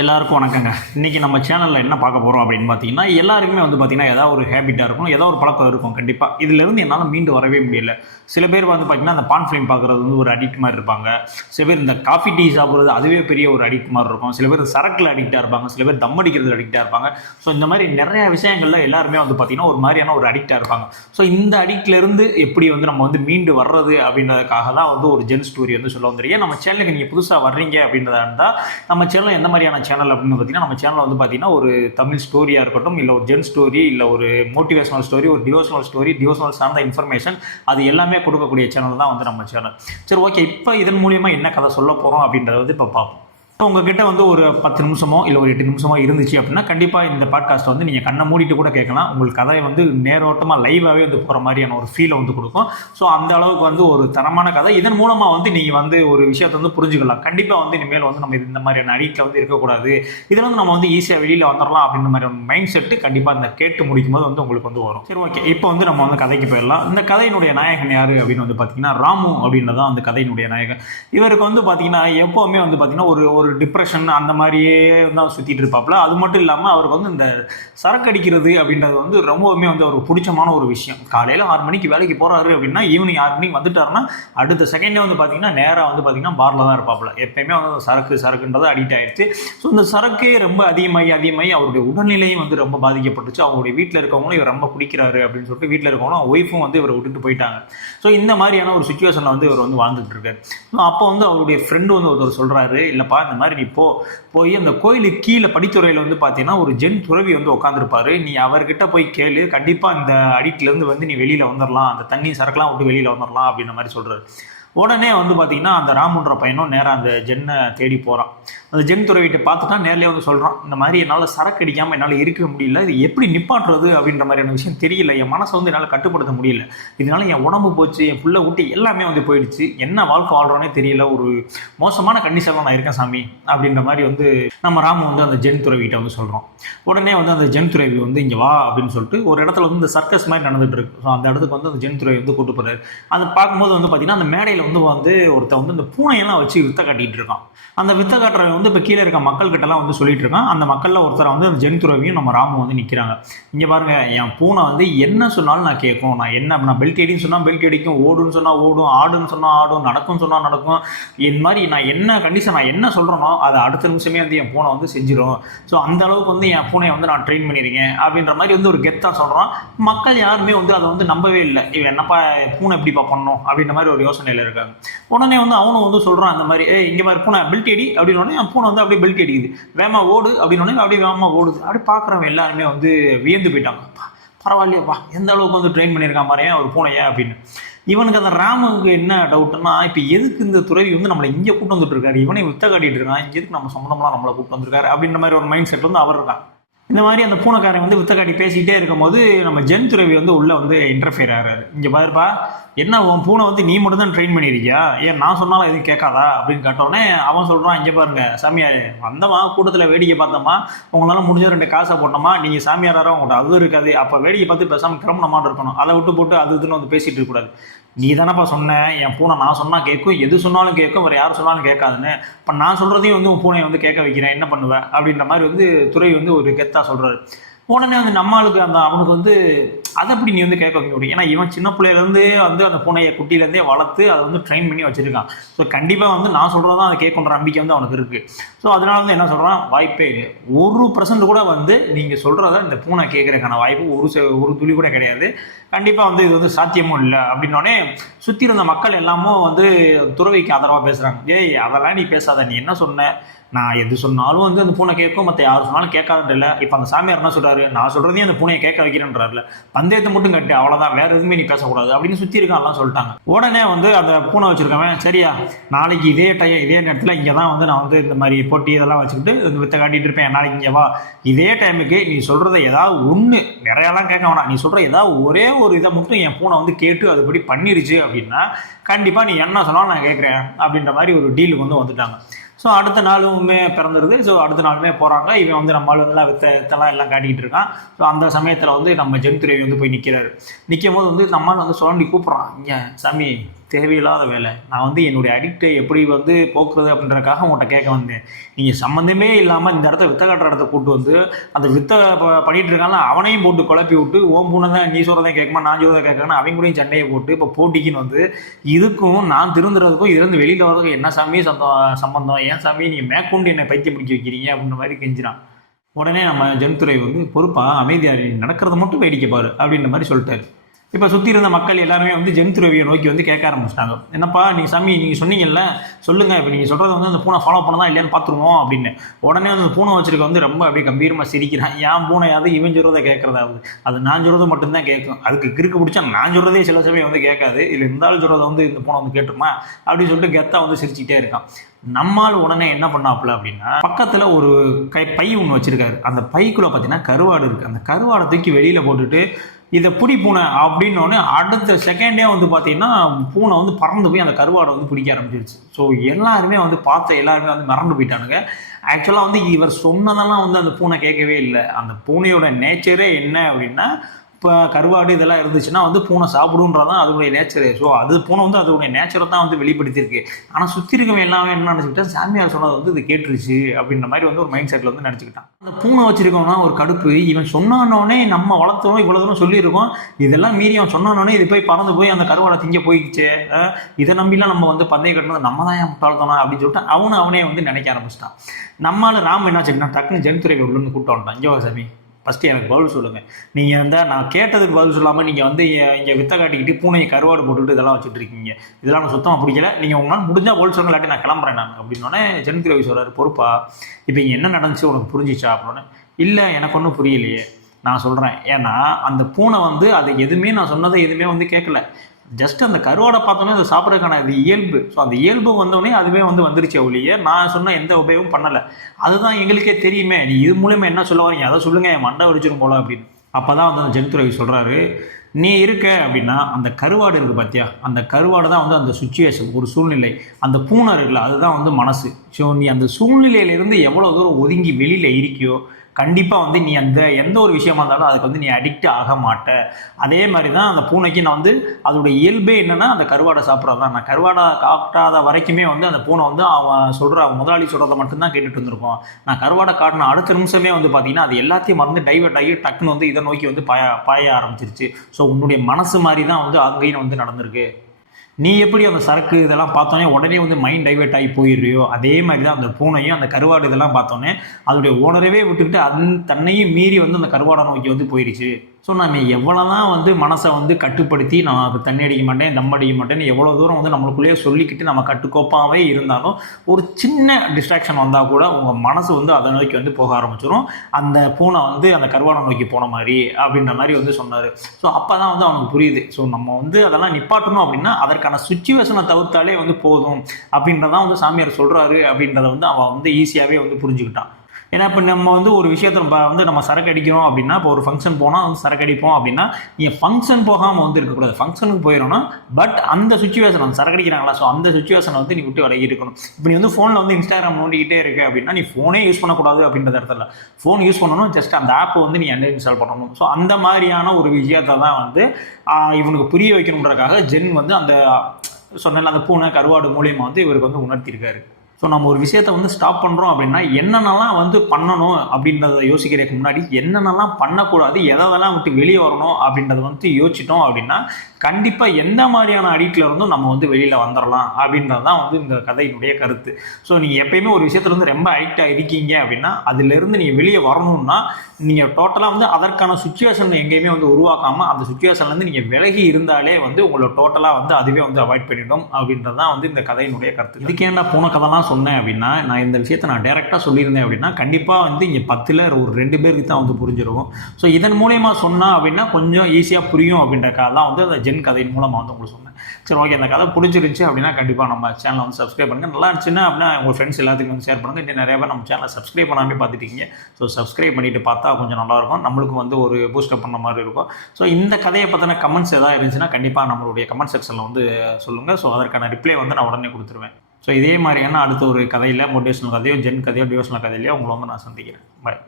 எல்லாருக்கும் வணக்கங்க. இன்றைக்கி நம்ம சேனலில் என்ன பார்க்க போகிறோம் அப்படின்னு பார்த்தீங்கன்னா, எல்லாருக்குமே வந்து பார்த்தீங்கன்னா ஏதாவது ஒரு ஹேபிட்டாக இருக்கும், ஏதோ ஒரு பழக்கம் இருக்கும் கண்டிப்பாக. இதிலேருந்து என்னால் மீண்டு வரவே முடியல. சில பேர் வந்து பார்த்தீங்கன்னா அந்த பான் ஃபிலிம் பார்க்குறது வந்து ஒரு அடிக்ட் மாதிரி இருப்பாங்க. சில பேர் இந்த காஃபி டீ சாப்பிட்றது அதுவே பெரிய ஒரு அடிக்ட் மாதிரி இருக்கும். சில பேர் சரக்கில் அடிக்டாக இருப்பாங்க, சில பேர் தம் அடிக்கிறது அடிக்டாக இருப்பாங்க. ஸோ இந்த மாதிரி நிறைய விஷயங்களில் எல்லாருமே வந்து பார்த்தீங்கன்னா ஒரு மாதிரியான ஒரு அடிக்டாக இருப்பாங்க. ஸோ இந்த அடிக்ட்லேருந்து எப்படி வந்து நம்ம வந்து மீண்டு வர்றது அப்படின்றதுக்காக தான் வந்து ஒரு ஜென் ஸ்டோரி வந்து சொல்ல வந்துருக்கேன். நம்ம சேனலுக்கு நீங்கள் புதுசாக வர்றீங்க அப்படின்றதா இருந்தால் நம்ம சேனல் எந்த மாதிரியான சேனல் அப்படின்னு பார்த்தீங்கன்னா, நம்ம சேனல் வந்து பார்த்தீங்கன்னா ஒரு தமிழ் ஸ்டோரியாக இருக்கட்டும், இல்லை ஒரு ஜென் ஸ்டோரி, இல்லை ஒரு மோட்டிவேஷனல் ஸ்டோரி, ஒரு டிவோஷனல் ஸ்டோரி, டிவோஷனல் சார்ந்த இன்ஃபர்மேஷன் அது எல்லாமே கொடுக்கக்கூடிய சேனல் தான் வந்து நம்ம சேனல். சரி, ஓகே. இப்போ இதன் மூலியமாக என்ன கதை சொல்ல போகிறோம் அப்படின்றத வந்து இப்போ பார்ப்போம். உங்ககிட்ட வந்து ஒரு 10 நிமிஷமோ இல்லை ஒரு 8 நிமிஷமோ இருந்துச்சு அப்படின்னா கண்டிப்பாக இந்த பாட்காஸ்ட் வந்து நீங்கள் கண்ணை மூடிட்டு கூட கேட்கலாம். உங்களுக்கு கதையை வந்து நேரோட்டமாக லைவாகவே வந்து போகிற மாதிரியான ஒரு ஃபீலை வந்து கொடுக்கும். ஸோ அந்த அளவுக்கு வந்து ஒரு தரமான கதை. இதன் மூலமாக வந்து நீங்கள் வந்து ஒரு விஷயத்தை வந்து புரிஞ்சுக்கலாம். கண்டிப்பாக வந்து இனிமேல் வந்து நம்ம இந்த மாதிரியான அடிக்டில் வந்து இருக்கக்கூடாது, இதில் வந்து நம்ம வந்து ஈஸியாக வெளியில் வந்துடலாம் அப்படின்ற மாதிரியான மைண்ட் செட்டு கண்டிப்பாக இந்த கேட்டு முடிக்கும் போது வந்து உங்களுக்கு வந்து வரும். சரி, ஓகே. இப்போ வந்து நம்ம வந்து கதைக்கு போயிடலாம். இந்த கதையினுடைய நாயகன் யார் அப்படின்னு வந்து பார்த்தீங்கன்னா ராமு அப்படின்றதான் அந்த கதையினுடைய நாயகன். இவருக்கு வந்து பார்த்தீங்கன்னா எப்போவுமே வந்து பார்த்தீங்கன்னா ஒரு டிப்ரெஷன் அந்த மாதிரியே தான் சுற்றிட்டு இருப்பாப்புல. அது மட்டும் இல்லாமல் அவருக்கு வந்து இந்த சரக்கு அடிக்கிறது அப்படின்றது வந்து ரொம்பவுமே வந்து அவருக்கு பிடிச்சமான ஒரு விஷயம். காலையில் 6 மணிக்கு வேலைக்கு போகிறாரு அப்படின்னா ஈவினிங் 6 மணிக்கு வந்துட்டாருன்னா அடுத்த செகண்டே வந்து பார்த்தீங்கன்னா நேராக வந்து பார்த்தீங்கன்னா பாரில் தான் இருப்பாப்புல. எப்பயுமே வந்து சரக்குன்றது அடிக்ட் ஆயிடுச்சு. ஸோ இந்த சரக்கே ரொம்ப அதிகமாகி அவருடைய உடல்நிலையும் வந்து ரொம்ப பாதிக்கப்பட்டுச்சு. அவங்களுடைய வீட்டில் இருக்கவங்களும் இவர் ரொம்ப பிடிக்கிறாரு அப்படின்னு சொல்லிட்டு வீட்டில் இருக்கவங்களும் ஒய்ஃபும் வந்து இவரை விட்டுட்டு போயிட்டாங்க. ஸோ இந்த மாதிரியான ஒரு சுச்சுவேஷனில் வந்து இவர் வந்து வாழ்ந்துட்டு இருக்காரு. அப்போ வந்து அவருடைய ஃப்ரெண்டு வந்து ஒருத்தர் சொல்கிறாரு, இல்லைப்பா இந்த மாதிரி நீ போய் அந்த கோயிலுக்கு கீழே படித்துறையில் வந்து பார்த்தீங்கன்னா ஒரு ஜென் துறவி வந்து உட்காந்துருப்பாரு, நீ அவர்கிட்ட போய் கேளு, கண்டிப்பாக இந்த அடிக்ட்லேருந்து வந்து நீ வெளியில் வந்துடலாம், அந்த தண்ணி சரக்குலாம் விட்டு வெளியில் வந்துடலாம் அப்படின்ற மாதிரி சொல்கிறாரு. உடனே வந்து பார்த்தீங்கன்னா அந்த ராமுன்ற பையனும் நேராக அந்த ஜென்னை தேடி போகிறான். அந்த ஜென் துறவிட்ட பார்த்துட்டா நேர்லேயே வந்து சொல்கிறான், இந்த மாதிரி என்னால் சரக்கு அடிக்காமல் என்னால் இருக்க முடியல, இது எப்படி நிப்பாட்டுறது அப்படின்ற மாதிரியான விஷயம் தெரியல, என் மனசை வந்து என்னால் கட்டுப்படுத்த முடியல, இதனால என் உடம்பு போச்சு, என் புள்ள ஊட்டி எல்லாமே வந்து போயிடுச்சு, என்ன வாழ்க்கை வாழ்கிறோன்னே தெரியல, ஒரு மோசமான கண்டிஷனில் நான் இருக்கேன் சாமி அப்படின்ற மாதிரி வந்து நம்ம ராமு வந்து அந்த ஜென் துறவிகிட்ட வந்து சொல்கிறோம். உடனே வந்து அந்த ஜென் துறவி வந்து இங்கே வா அப்படின்னு சொல்லிட்டு ஒரு இடத்துல வந்து இந்த சர்க்கஸ் மாதிரி நடந்துட்டு இருக்கு. ஸோ அந்த இடத்துக்கு வந்து அந்த ஜென் துறவி வந்து கூட்டு போகிறாரு. அதை பார்க்கும்போது வந்து பார்த்தீங்கன்னா அந்த மேடையில் வந்து ஒருத்தன் வந்து இந்த பூனையெல்லாம் வச்சு வித்த காட்டிட்டு இருக்கான். அந்த வித்த காட்டுறவன் வந்து இப்போ கீழே இருக்க மக்கள் கிட்டலாம் வந்து சொல்லிட்டு இருக்கான். அந்த மக்களில் ஒருத்தரை வந்து அந்த ஜென் துறவியும் நம்ம ராமு வந்து நிற்கிறாங்க. இங்கே பாருங்க, என் பூனை வந்து என்ன சொன்னாலும் நான் கேட்கும், நான் பெல்ட் அடின்னு சொன்னால் பெல்ட் அடிக்கும், ஓடுன்னு சொன்னால் ஓடும், ஆடுன்னு சொன்னால் ஆடும், நடக்கும்னு சொன்னால் நடக்கும், என் மாதிரி நான் என்ன கண்டிஷன் நான் என்ன சொல்கிறேனோ அதை அடுத்த நிமிஷமே வந்து என் பூனை வந்து செஞ்சிடும். ஸோ அந்த அளவுக்கு வந்து என் பூனையை வந்து நான் ட்ரெயின் பண்ணியிருக்கேன் அப்படின்ற மாதிரி வந்து ஒரு கெத்தாக சொல்கிறான். மக்கள் யாருமே வந்து அதை வந்து நம்பவே இல்லை. இவன் என்னப்பா பூனை எப்படிப்பா பண்ணணும் அப்படின்ற மாதிரி ஒரு யோசனையில் இருக்காங்க. உடனே வந்து அவனும் வந்து சொல்கிறான், அந்த மாதிரி இங்கே மாதிரி பூனை பெல்ட் அடி அப்படின்னு என் பூனை வந்து அப்படியே பெல்ட் அடிக்குது, வேமா ஓடு அப்படின்னு அப்படியே வேமா ஓடுது. அப்படி பார்க்குறவங்க எல்லாருமே வந்து வியந்து போயிட்டாங்க. பரவாயில்லையப்பா, எந்த அளவுக்கு வந்து ட்ரெயின் பண்ணியிருக்கான் பாரு ஒரு பூனையா அப்படின்னு. இவனுக்கு அந்த ராமுக்கு என்ன டவுட்னா, இப்போ எதுக்கு இந்த துறவி வந்து நம்மளை இங்கே கூட்டு வந்துட்டு இருக்காரு, இவனை வித்த காட்டிட்டு இருக்கான், இங்கே எதுக்கு நம்ம சொந்தமெல்லாம் நம்மளை கூட்டு வந்திருக்காரு அப்படின்ற மாதிரி ஒரு மைண்ட் செட் வந்து அவர் இருக்கான். இந்த மாதிரி அந்த பூனைக்காரன் வந்து வித்தக்காட்டி பேசிக்கிட்டே இருக்கும்போது நம்ம ஜென் துறவி வந்து உள்ளே வந்து இன்டர்ஃபியர் ஆகிறாரு. இங்கே பாருப்பா, என்ன உன் பூனை வந்து நீ மட்டும் தான் ட்ரெயின் பண்ணியிருக்கியா, ஏன் நான் சொன்னாலும் எதுவும் கேட்காதா அப்படின்னு கேட்டோடனே அவன் சொல்கிறான், இங்கே பாருங்க சாமியார், வந்தமா கூட்டத்தில் வேடிக்கை பார்த்தோமா, உங்களால் முடிஞ்ச 2 காசை போட்டோமா, நீங்கள் சாமியாராக உங்கள்கிட்ட அதுவும் இருக்காது, அப்போ வேடிக்கை பார்த்து பேசாமல் கிளம்புனமான்னு இருக்கணும், அதை விட்டு போட்டு அது இதுன்னு வந்து பேசிகிட்டு இருக்கக்கூடாது. நீ தானப்பா சொன்ன என் பூனை நான் சொன்னால் கேட்கும், எது சொன்னாலும் கேட்கும், வேறு யார் சொன்னாலும் கேட்காதுன்னு, இப்போ நான் சொல்கிறதையும் வந்து உன் பூனையை வந்து கேட்க வைக்கிறேன், என்ன பண்ணுவேன் அப்படின்ற மாதிரி வந்து துறை வந்து ஒரு கெத்தாக சொல்கிறாரு. உடனே வந்து நம்மளுக்கு அவனுக்கு வந்து அதை அப்படி நீ வந்து கேட்க வைக்க முடியும், ஏன்னா இவன் சின்ன பிள்ளையிலேருந்தே வந்து அந்த பூனையை குட்டியிலேருந்தே வளர்த்து அதை வந்து ட்ரெயின் பண்ணி வச்சுருக்கான். ஸோ கண்டிப்பாக வந்து நான் சொல்கிறதான் அதை கேட்குன்ற நம்பிக்கை வந்து அவனுக்கு இருக்குது. ஸோ அதனால வந்து என்ன சொல்கிறான், வாய்ப்பே 1% கூட வந்து நீங்கள் சொல்கிறத இந்த பூனை கேட்குறதுக்கான வாய்ப்பு ஒரு துளி கூட கிடையாது, கண்டிப்பாக வந்து இது வந்து சாத்தியமும் இல்லை அப்படின்னோடனே சுற்றி இருந்த மக்கள் எல்லாமும் வந்து துறவிக்கு ஆதரவாக பேசுகிறாங்க. ஏய் அதெல்லாம் நீ பேசாத, நீ என்ன சொன்ன, நான் எது சொன்னாலும் வந்து அந்த பூனை கேட்கும், மற்ற யார் சொன்னாலும் கேட்காதுன்ற இல்லை. இப்போ அந்த சாமியார் என்ன சொல்கிறாரு, நான் சொல்கிறதையும் அந்த பூனையை கேட்க வைக்கிறேன்றாருல, பந்தயத்தை மட்டும் கட்டு அவ்வளோதான், வேறு எதுவுமே நீ பேசக்கூடாது அப்படின்னு சுற்றி இருக்கான்லாம் சொல்லிட்டாங்க. உடனே வந்து அந்த பூனை வச்சுருக்கவன், சரியா நாளைக்கு இதே நேரத்தில் இங்கே தான் வந்து நான் வந்து இந்த மாதிரி போட்டி இதெல்லாம் வச்சுக்கிட்டு இந்த வித்தை காட்டிகிட்டு இருப்பேன், நாளைக்கு இங்கே வா, இதே டைமுக்கு நீ சொல்கிறத ஏதாவது ஒன்று, நிறையாலாம் கேட்க வேணாம், நீ சொல்கிற ஏதாவது ஒரே ஒரு இதை மட்டும் என் பூனை வந்து கேட்டு அதுபடி பண்ணிருச்சு அப்படின்னா கண்டிப்பாக நீ என்ன சொன்னாலும் நான் கேட்குறேன் அப்படின்ற மாதிரி ஒரு டீலுக்கு வந்து வந்துட்டாங்க. ஸோ அடுத்த நாளுமே பிறந்துருது. ஸோ அடுத்த நாளுமே போகிறாங்க. இவன் வந்து நம்ம ஆள் வந்து வித்தெல்லாம் எல்லாம் காட்டிகிட்டு இருக்கான். ஸோ அந்த சமயத்தில் வந்து நம்ம ஜென் துறவி வந்து போய் நிற்கிறாரு. நிற்கும் போது வந்து நம்மளால் வந்து சுரண்டி கூப்பிட்றான், இங்கே சாமி தேவையில்லாத வேலை. நான் வந்து என்னுடைய அடிக்டை எப்படி வந்து போக்குறது அப்படின்றதுக்காக உங்கள்கிட்ட கேட்க வந்தேன். நீங்கள் சம்மந்தமே இல்லாமல் இந்த இடத்த வித்த காட்டுற இடத்த கூட்டு வந்து அந்த வித்தை பண்ணிட்டு இருக்காங்க அவனையும் போட்டு குழப்பி விட்டு ஓம் பூனை தான் நீ சொல்கிறதான் கேட்குமா நான் சொல்கிறத கேட்கணும் அவங்க கூடயும் சண்டையை போட்டு இப்போ போட்டிக்குன்னு வந்து இதுக்கும் நான் திருந்துறதுக்கும் இதுலேருந்து வெளியில் வரதுக்கும் என்ன சாமியும் சம்பந்தம், ஏன் சாமி நீங்கள் மேற்கொண்டு என்னை பைத்தியம் பிடிக்க வைக்கிறீங்க அப்படின்ற மாதிரி கெஞ்சினான். உடனே நம்ம ஜென்துரை வந்து பொறுப்பா அமைதியாக நடக்கிறத மட்டும் வேடிக்கை பாரு அப்படின்ற மாதிரி சொல்லிட்டாரு. இப்போ சுற்றி இருந்த மக்கள் எல்லாருமே வந்து ஜென்துறவியை நோக்கி வந்து கேட்க ஆரம்பிச்சிட்டாங்க. என்னப்பா நீங்கள் சாமி நீங்கள் சொன்னீங்கல்ல சொல்லுங்கள், இப்போ நீங்கள் சொல்கிறது வந்து அந்த பூனை ஃபாலோ பண்ணதான் இல்லையான்னு பார்த்துருவோம் அப்படின்னு. உடனே வந்து அந்த பூனை வச்சிருக்க வந்து ரொம்ப அப்படியே கம்பீரமாக சிரிக்கிறான். ஏன் பூனையாவது இவன் சொல்கிறத கேட்குறதாவது, அது நான் சொல்கிறது மட்டும்தான் கேட்கும். அதுக்கு கிறுக்கு பிடிச்சா நான் சொல்கிறதே சில சமயம் வந்து கேட்காது, இல்லை இருந்தாலும் சொல்கிறத வந்து இந்த பூனை வந்து கேட்டுருமா அப்படின்னு சொல்லிட்டு கெத்தாக வந்து சிரிச்சுக்கிட்டே இருக்கான். நம்மால் உடனே என்ன பண்ணாப்புல அப்படின்னா பக்கத்தில் ஒரு பை ஒன்று வச்சிருக்காரு. அந்த பைக்குள்ளே பார்த்தீங்கன்னா கருவாடு இருக்குது. அந்த கருவாடை தூக்கி வெளியில் போட்டுட்டு இதை பிடி பூனை அப்படின்னோடனே அடுத்த செகண்டே வந்து பார்த்தீங்கன்னா பூனை வந்து பறந்து போய் அந்த கருவாடை வந்து பிடிக்க ஆரம்பிச்சிருச்சு. ஸோ எல்லாருமே வந்து எல்லாருமே வந்து மறந்து போயிட்டானுங்க. ஆக்சுவலாக வந்து இவர் சொன்னதெல்லாம் வந்து அந்த பூனை கேட்கவே இல்லை. அந்த பூனையோட நேச்சரே என்ன அப்படின்னா இப்போ கருவாடு இதெல்லாம் இருந்துச்சுன்னா வந்து பூனை சாப்பிடுன்றதான் அதோடைய நேச்சரு. ஸோ அது பூனை வந்து அதோடைய நேச்சரை தான் வந்து வெளிப்படுத்தியிருக்கு. ஆனால் சுற்றி இருக்கவங்க எல்லாமே என்ன நினச்சிக்கிட்டா சாமியார் சொன்னது வந்து இது கேட்டுருச்சு அப்படின்ற மாதிரி வந்து ஒரு மைண்ட் செட்டில் வந்து நினச்சிக்கிட்டான். அந்த பூனை வச்சிருக்கோம்னா ஒரு கடுப்பு, இவன் சொன்னானோடனே நம்ம வளர்த்தோம் இவ்வளோ தூரம் சொல்லியிருக்கோம், இதெல்லாம் மீறி அவன் சொன்னானோடனே இது போய் பறந்து போய் அந்த கருவாடை திங்க போயிடுச்சு, இதை நம்பிலாம் நம்ம வந்து பந்தயம் கட்டினது நம்ம தான் ஏன் முட்டாள்தோனா அப்படின்னு சொல்லிட்டு அவனே வந்து நினைக்க ஆரம்பிச்சிட்டான். நம்மளால ராம் என்ன வச்சுக்கிட்டான், டக்குன்னு ஜென்துறை உள்ளுன்னு கூப்பிட்டு வந்துட்டான். இங்கே சாமி ஃபஸ்ட்டு எனக்கு பதில் சொல்லுங்கள், நீங்கள் வந்து நான் கேட்டதுக்கு பதில் சொல்லாமல் நீங்கள் வந்து இங்கே வித்த காட்டிக்கிட்டு பூனையை கருவாடு போட்டுவிட்டு இதெல்லாம் வச்சுட்டு இருக்கீங்க, இதெல்லாம் நான் சுத்தமாக பிடிக்கல, நீங்கள் உங்களால் முடிஞ்சால் பதில் சொல்லுங்க, இல்லாட்டி நான் கிளம்புறேன் நான் அப்படின்னோடனே ஜென்துறை சொல்கிறார், பொறுப்பா இப்போ இங்கே என்ன நடந்துச்சு உனக்கு புரிஞ்சிச்சா அப்படின்னோடனே, இல்லை எனக்கு ஒன்றும் புரியலையே, நான் சொல்கிறேன். ஏன்னா அந்த பூனை வந்து அது எதுவுமே நான் சொன்னதை எதுவுமே வந்து கேட்கல, ஜஸ்ட் அந்த கருவாடை பார்த்தோன்னே அதை சாப்பிட்றதுக்கான அது இயல்பு. ஸோ அந்த இயல்பு வந்தோடனே அதுவே வந்து வந்துருச்சு ஒழிய நான் சொன்ன எந்த உபயோகமும் பண்ணலை. அதுதான் எங்களுக்கே தெரியுமே, நீ இது மூலயமா என்ன சொல்ல வரீங்க, அதை சொல்லுங்கள், என் மண்டை வடிச்சிடும் போல அப்படின்னு. அப்போ தான் வந்து அந்த ஜென்துறை சொல்கிறாரு, நீ இருக்க அப்படின்னா அந்த கருவாடு இருக்குது பார்த்தியா, அந்த கருவாடு தான் வந்து அந்த சுச்சுவேஷன், ஒரு சூழ்நிலை. அந்த பூனை இருக்குல்ல அதுதான் வந்து மனசு. ஸோ நீ அந்த சூழ்நிலையிலேருந்து எவ்வளோ தூரம் ஒதுங்கி வெளியில் இருக்கியோ கண்டிப்பாக வந்து நீ அந்த எந்த ஒரு விஷயமா இருந்தாலும் அதுக்கு வந்து நீ அடிக்ட் ஆக மாட்ட. அதே மாதிரி தான் அந்த பூனைக்கு நான் வந்து அதோடைய இயல்பே என்னென்னா அந்த கருவாடை சாப்பிட்றது தான். நான் கருவாடை காட்டாத வரைக்குமே வந்து அந்த பூனை வந்து அவன் சொல்கிற முதலாளி சொல்கிறத மட்டும்தான் கேட்டுட்டு இருந்திருக்கோம். நான் கருவாடை காட்டின அடுத்த நிமிஷமே வந்து பார்த்தீங்கன்னா அது எல்லாத்தையும் மறந்து டைவர்ட் ஆகி டக்குன்னு வந்து இதை நோக்கி வந்து பாய ஆரம்பிச்சிருச்சு. ஸோ உன்னுடைய மனசு மாதிரி தான் வந்து அங்கேயும் வந்து நடந்திருக்கு. நீ எப்படி அந்த சரக்கு இதெல்லாம் பார்த்தோன்னே உடனே வந்து மைண்ட் டைவெர்ட் ஆகி போயிடுறியோ அதே மாதிரி தான் அந்த பூனையும் அந்த கருவாடு இதெல்லாம் பார்த்தோன்னே அதோடைய ஓனரவே விட்டுக்கிட்டு தன்னையும் மீறி வந்து அந்த கருவாடை நோக்கி வந்து போயிடுச்சு. ஸோ நம்ம எவ்வளோ தான் வந்து மனசை வந்து கட்டுப்படுத்தி நான் தண்ணி அடிக்க மாட்டேன் தம் அடிக்க மாட்டேன்னு எவ்வளோ தூரம் வந்து நம்மளுக்குள்ளேயே சொல்லிக்கிட்டு நம்ம கட்டுக்கோப்பாகவே இருந்தாலும் ஒரு சின்ன டிஸ்ட்ராக்ஷன் வந்தால் கூட உங்கள் மனசு வந்து அதை நோக்கி வந்து போக ஆரம்பிச்சிடும். அந்த பூனை வந்து அந்த கருவாடை நோக்கி போன மாதிரி அப்படின்ற மாதிரி வந்து சொன்னார். ஸோ அப்போ தான் வந்து அவனுக்கு புரியுது. ஸோ நம்ம வந்து அதெல்லாம் நிப்பாட்டணும் அப்படின்னா அதற்கான சுச்சுவேஷனை தவிர்த்தாலே வந்து போதும் அப்படின்றதான் வந்து சாமியார் சொல்கிறாரு அப்படின்றத வந்து அவன் வந்து ஈஸியாகவே வந்து புரிஞ்சுக்கிட்டான். ஏன்னா இப்போ நம்ம வந்து ஒரு விஷயத்தை நம்ம சரக்கு அடிக்கிறோம் அப்படின்னா இப்போ ஒரு ஃபங்க்ஷன் போனால் வந்து சரக்கு அடிப்போம் அப்படின்னா நீங்கள் ஃபங்க்ஷன் போகாமல் வந்து இருக்கக்கூடாது, ஃபங்க்ஷனுக்கு போயிடணும். பட் அந்த சுச்சுவேஷன் வந்து சரக்கு அடிக்கிறாங்களா, ஸோ அந்த சுச்சுவேஷனை வந்து நீ விட்டு விலகி இருக்கணும். இப்போ நீ வந்து ஃபோனில் வந்து இன்ஸ்டாகிராம் நோண்டிக்கிட்டே இருக்கு அப்படின்னா நீ ஃபோனே யூஸ் பண்ணக்கூடாது அப்படின்ற இடத்துல ஃபோன் யூஸ் பண்ணணும், ஜஸ்ட் அந்த ஆப்பை வந்து நீ அன்இன்ஸ்டால் பண்ணணும். ஸோ அந்த மாதிரியான ஒரு விஷயத்தை தான் வந்து இவனுக்கு புரிய வைக்கணுன்றக்காக ஜென் வந்து அந்த சொன்ன அந்த பூனை கருவாடு மூலியமாக வந்து இவருக்கு வந்து உணர்த்தியிருக்காரு. ஸோ நம்ம ஒரு விஷயத்தை வந்து ஸ்டாப் பண்ணுறோம் அப்படின்னா என்னென்னலாம் வந்து பண்ணணும் அப்படின்றத யோசிக்கிறதுக்கு முன்னாடி என்னென்னலாம் பண்ணக்கூடாது எதெல்லாம் விட்டு வெளியே வரணும் அப்படின்றத வந்து யோசிச்சிட்டோம் அப்படின்னா கண்டிப்பாக எந்த மாதிரியான அடிக்டில் இருந்தும் நம்ம வந்து வெளியில் வந்துடலாம் அப்படின்றது தான் வந்து இந்த கதையினுடைய கருத்து. ஸோ நீங்கள் எப்பயுமே ஒரு விஷயத்துல வந்து ரொம்ப அடிக்டாக இருக்கீங்க அப்படின்னா அதிலிருந்து நீங்கள் வெளியே வரணும்னா நீங்கள் டோட்டலாக வந்து அதற்கான சுச்சுவேஷன் எங்கேயுமே வந்து உருவாக்காமல் அந்த சுச்சுவேஷன்லேருந்து நீங்கள் விலகி இருந்தாலே வந்து உங்களை டோட்டலாக வந்து அதுவே வந்து அவாய்ட் பண்ணிடும் அப்படின்றது தான் வந்து இந்த கதையினுடைய கருத்து. இதுக்கே நான் போன கதைலாம் சொன்னேன் அப்படின்னா நான் இந்த விஷயத்தை நான் டேரெக்டாக சொல்லியிருந்தேன் அப்படின்னா கண்டிப்பாக வந்து இங்கே 10ல் ஒரு 2 பேருக்கு தான் வந்து புரிஞ்சிருக்கும். ஸோ இதன் மூலயமா சொன்னால் அப்படின்னா கொஞ்சம் ஈஸியாக புரியும் அப்படின்றக்காக தான் வந்து அந்த ஜென் கதையின் மூலமாக வந்து உங்களுக்கு சொன்னேன். சரி ஓகே, அந்த கதை பிடிச்சிருந்துச்சு அப்படின்னா கண்டிப்பாக நம்ம சேனலை வந்து சப்ஸ்கிரைப் பண்ணுங்கள். நல்லா இருந்துச்சுன்னா அப்படின்னா உங்கள் ஃப்ரெண்ட்ஸ் எல்லாத்துக்கும் வந்து ஷேர் பண்ணுங்கள். இன்னும் நிறைய பேர் நம்ம சேனலை சப்ஸ்கிரைப் பண்ணாமே பார்த்துட்டீங்க. ஸோ சப்ஸ்கிரைப் பண்ணிவிட்டு பார்த்தா கொஞ்சம் நல்லாயிருக்கும், நம்மளுக்கு வந்து ஒரு பூஸ்டப் பண்ண மாதிரி இருக்கும். ஸோ இந்த கதையை பற்றின கமெண்ட்ஸ் எதாவது இருந்துச்சுன்னா கண்டிப்பாக நம்மளுடைய கமெண்ட் செக்ஷனில் வந்து சொல்லுங்கள். ஸோ அதற்கான ரிப்ளை வந்து நான் உடனே கொடுத்துருவேன். ஸோ இதே மாதிரியான அடுத்த ஒரு கதையில் மோட்டிவேஷனல் கதையோ ஜென் கதையோ டிவோஷனல் கதையிலையோ உங்களை வந்து நான் சந்திக்கிறேன். பாய்.